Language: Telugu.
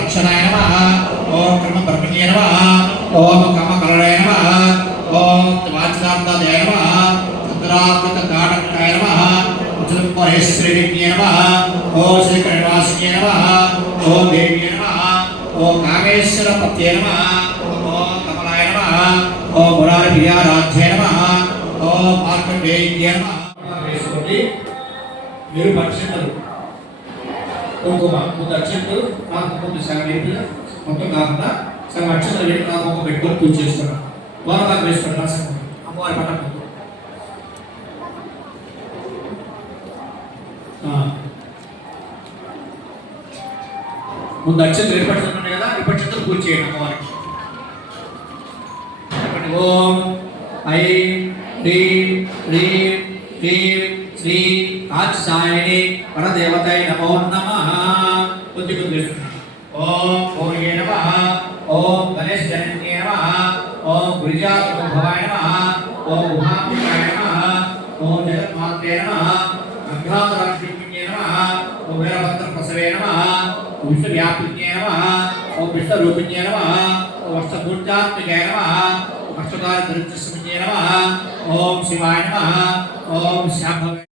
लक्षणाय नमः ओम क्रमब्रह्मण्ये नमः ओम कामकलये नमः ओम वाचनार्थाय नमः चंद्राकृतताडकाय नमः उच्चतमहेश्वरिणे नमः ओम श्रीकरवासिने नमः ओम देव्ये नमः ओम कामेश्वरपत्ये नमः ओम कमलाय नमः ओम मुरारिप्रियाराध्ये नमः ओम मार्कण्डेय्ये नमः మీరు పక్షులు కుంకుమ ముందు అక్షంతలు నాకు ముందు సగం వేపులు మొత్తం కాకుండా సగం అక్షంతలు వేసి నాకు ఒక పెట్టుకొని పూజ చేసుకున్నాను గోరబాగా వేసుకున్నాను రాసం అమ్మవారి పట్టం ముందు అక్షంతలు ఏర్పడుతున్నాయి కదా ఇప్పటి పూజ చేయండి అమ్మవారికి ఓం ఐం హ్రీం హ్రీం హ్రీం శ్రీ కాచాయని పరదేవతాయ నమో నమః కొద్ది కొద్ది ఓం భోగే నమః ఓం గణేశ జనన్యే నమః ఓం గురుజాతభవాయ నమః ఓం ఉమాపుత్రాయ నమః ఓం జగన్మాత్రే నమః అఘ్రాతరాక్షిణ్యే నమః ఓం వీరభద్ర ప్రసవే నమః ఓం విశ్వవ్యాపిన్యే నమః ఓం విశ్వరూపిణ్యే నమః ఓం అష్టమూర్తాత్మికే నమః ఓం అష్టదారి దరిద్రస్మిన్యే నమః ఓం శివాయ నమః ఓం శాంభవే